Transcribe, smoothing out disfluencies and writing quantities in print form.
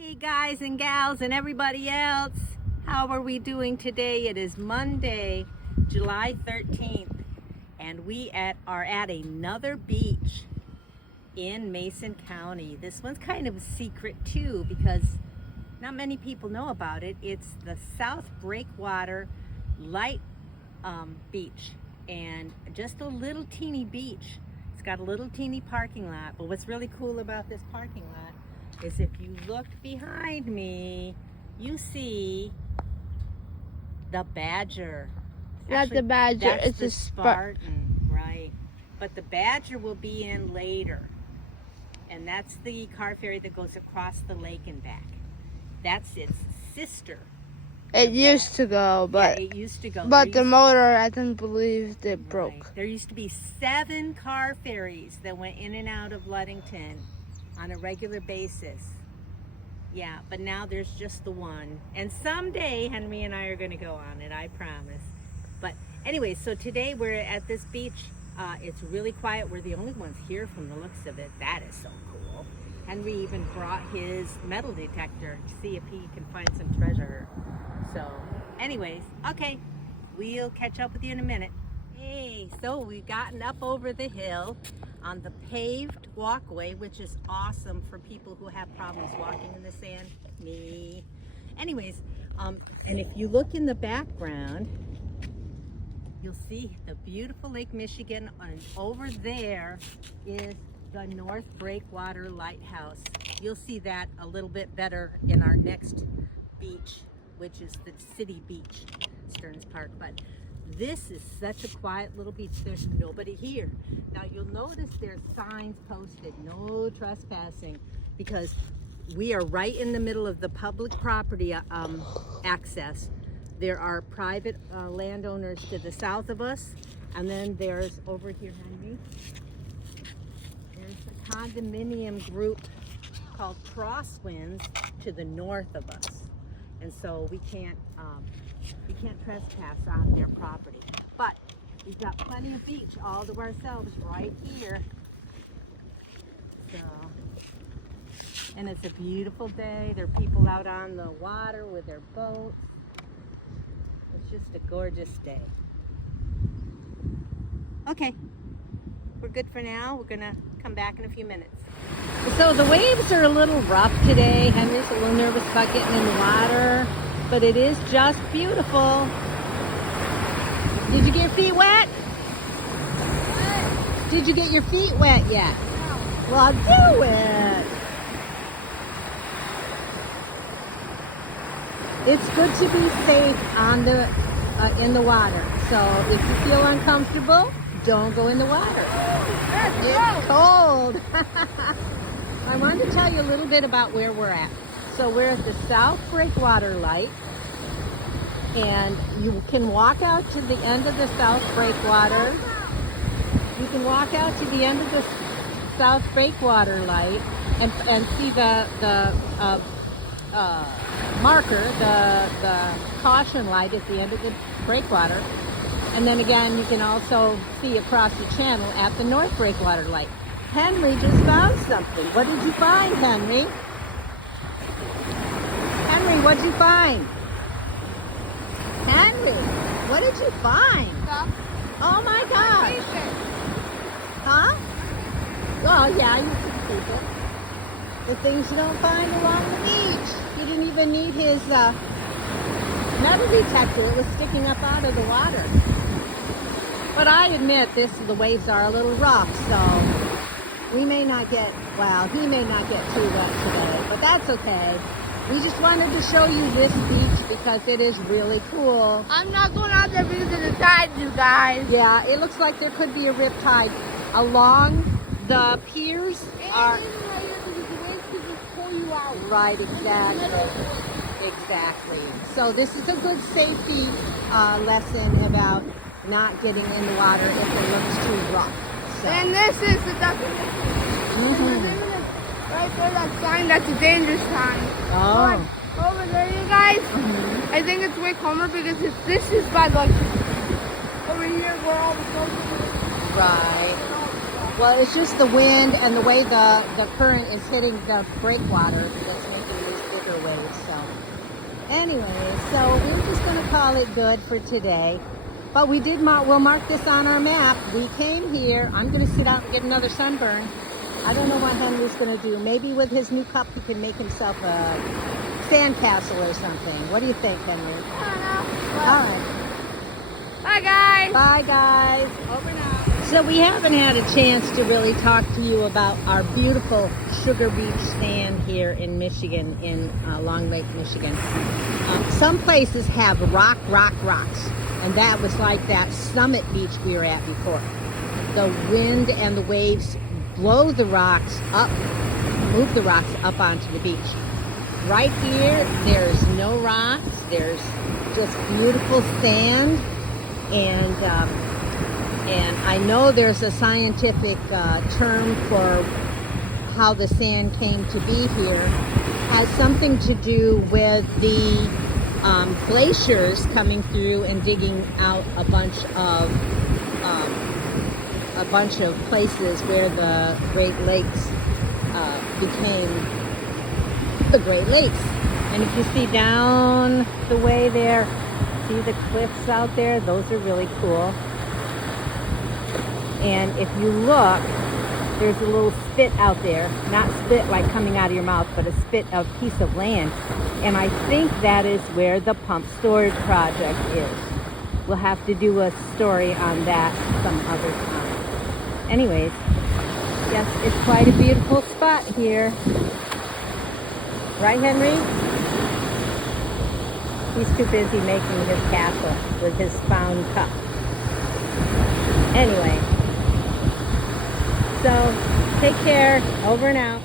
Hey guys and gals and everybody else, how are we doing today? It is Monday, July 13th, and we are at another beach in Mason County. This one's kind of a secret too because not many people know about it. It's the South Breakwater Light Beach, and just a little teeny beach. It's got a little teeny parking lot, but what's really cool about this parking lot is if you look behind me, you see the badger. Not the badger, that's it's the a Spartan, right? But the badger will be in later. And that's the car ferry that goes across the lake and back. That's its sister. It used to go, but yeah, it used to go. But the motor, I don't believe it broke. Right. There used to be 7 car ferries that went in and out of Ludington on a regular basis. Yeah, but now there's just the one. And someday Henry and I are going to go on it, I promise. But anyway, so today we're at this beach. It's really quiet. We're the only ones here from the looks of it. That is so cool. Henry even brought his metal detector to see if he can find some treasure. So anyways, okay, we'll catch up with you in a minute. Hey, so we've gotten up over the hill on the paved walkway, which is awesome for people who have problems walking in the sand. Me. Anyways, and if you look in the background, you'll see the beautiful Lake Michigan, and over there is the North Breakwater Lighthouse. You'll see that a little bit better in our next beach, which is the city beach, Stearns Park. But this is such a quiet little beach. There's nobody here. Now you'll notice there's signs posted, no trespassing, because we are right in the middle of the public property access. There are private landowners to the south of us, and then there's over here, Henry, there's a condominium group called Crosswinds to the north of us. And so we can't trespass on their property. But we've got plenty of beach all to ourselves right here. So, and it's a beautiful day. There are people out on the water with their boats. It's just a gorgeous day. Okay, we're good for now. We're gonna come back in a few minutes. So the waves are a little rough today. Henry's a little nervous about getting in the water, but it is just beautiful. Did you get your feet wet? What? Did you get your feet wet yet? No. Well, do it. It's good to be safe on the in the water. So if you feel uncomfortable, don't go in the water. It's cold. I wanted to tell you a little bit about where we're at. So we're at the South Breakwater Light, and you can walk out to the end of the South Breakwater. You can walk out to the end of the South Breakwater Light and see the marker, the caution light at the end of the breakwater. And then again, you can also see across the channel at the North Breakwater Light. Henry just found something. What did you find, Henry? Henry, what'd you find? Henry, what did you find? Stuff. Oh my God. Huh? Oh yeah, you can keep it. The things you don't find along the beach. He didn't even need his metal detector. It was sticking up out of the water. But I admit the waves are a little rough, so we may not get, well, he may not get too wet today, but that's okay. We just wanted to show you this beach because it is really cool. I'm not going out there because of the tide, you guys. Yeah, it looks like there could be a rip tide along the piers. Right, exactly. So this is a good safety lesson about not getting in the water if it looks too rough. So. And this is the definition. Right there, that sign, that's a dangerous sign. Oh. But over there, you guys, I think it's way calmer because this is by like over here where all the boats are. Right. Well, it's just the wind and the way the current is hitting the breakwater that's making these Anyway, so we're just going to call it good for today. But we did we'll mark this on our map. We came here. I'm going to sit out and get another sunburn. I don't know what Henry's going to do. Maybe with his new cup he can make himself a sandcastle or something. What do you think, Henry? I don't know. All right. Bye, guys. Bye, guys. Over now. So we haven't had a chance to really talk to you about our beautiful Sugar Beach sand here in Michigan, in Long Lake, Michigan. Some places have rocks, and that was like that Summit Beach we were at before. The wind and the waves blow the rocks up, move the rocks up onto the beach. Right here, there's no rocks. There's just beautiful sand, and I know there's a scientific term for how the sand came to be here. It has something to do with the glaciers coming through and digging out a bunch of places where the Great Lakes became the Great Lakes. And if you see down the way there, see the cliffs out there? Those are really cool. And if you look, there's a little spit out there. Not spit like coming out of your mouth, but a piece of land. And I think that is where the pump storage project is. We'll have to do a story on that some other time. Anyways, yes, it's quite a beautiful spot here. Right, Henry? He's too busy making his castle with his found cup. Anyway, so take care. Over and out.